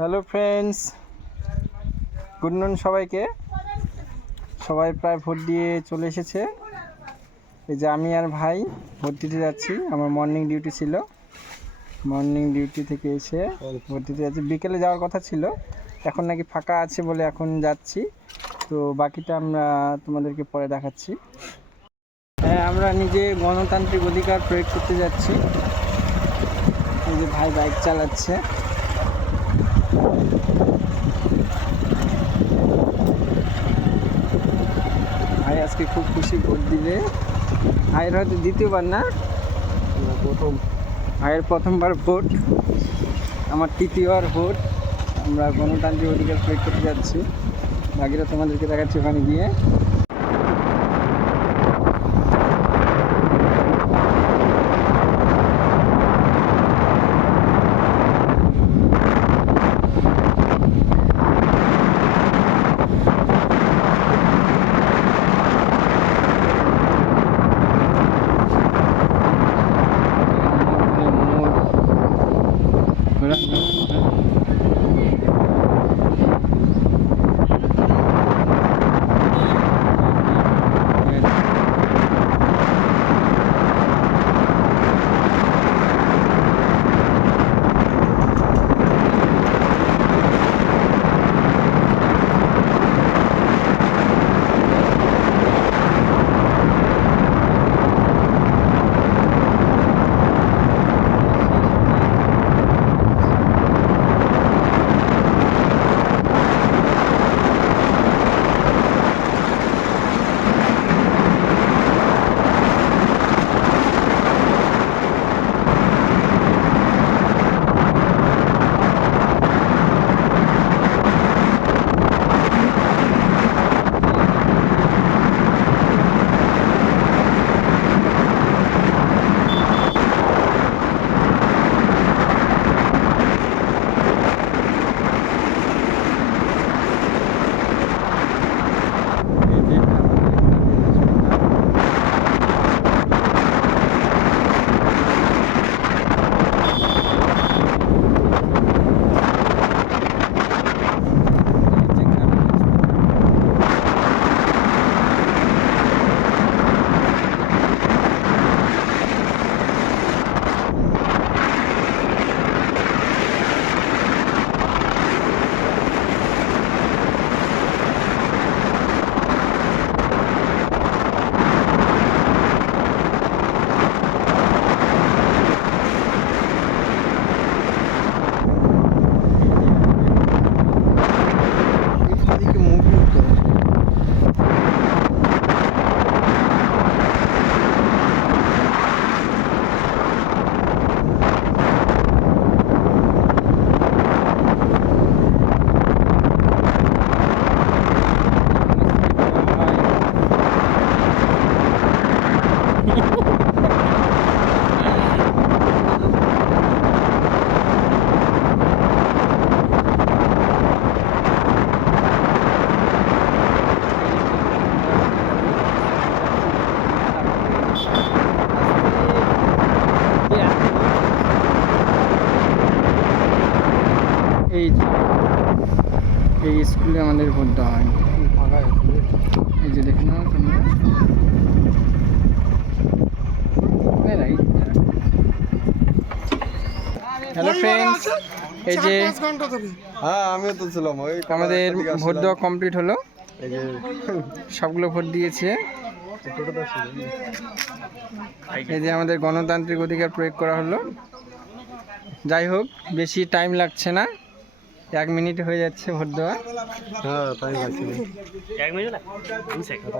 Hello friends, good নুন সবাইকে। সবাই প্রায় ভোট দিয়ে চলে এসেছে। এই যে আমি আর ভাই ভোট দিতে যাচ্ছি। আমার মর্নিং ডিউটি ছিল, মর্নিং ডিউটি থেকে এসে ভোট দিতে যাচ্ছি। বিকেলে যাওয়ার কথা ছিল, এখন নাকি ফাঁকা আছে বলে এখন যাচ্ছি। তো বাকিটা আমরা তোমাদেরকে পরে দেখাচ্ছি। হ্যাঁ, আমরা নিজে গণতান্ত্রিক অধিকার প্রয়োগ করতে যাচ্ছি। এই যে ভাই বাইক চালাচ্ছে। ভাই আজকে খুব খুশি ভোট দিবে। ভাইয়ের হয়তো দ্বিতীয়বার না, প্রথম। ভাইয়ের প্রথমবার ভোট, আমার তৃতীয়বার ভোট। আমরা গণতান্ত্রিক অধিকার প্রয়োগ করতে যাচ্ছি। বাকিটা তোমাদেরকে দেখাচ্ছি ওখানে গিয়ে। এই স্কুলে আমাদের ভোট দেওয়া হয়। এই যে দেখে নাও তোমরা। হ্যালো ফ্রেন্ডস, এই যে আমিও তো ছিলাম। আমাদের ভোট দেওয়া কমপ্লিট হলো। সবগুলো ভোট দিয়েছে। এই যে আমাদের গণতান্ত্রিক অধিকার প্রয়োগ করা হলো। যাই হোক, বেশি টাইম লাগছে না, 1 মিনিট হয়ে যাচ্ছে ভোট দেওয়া। হ্যাঁ, তাই লাগছে। 1 মিনিট না, 2 সেকেন্ড।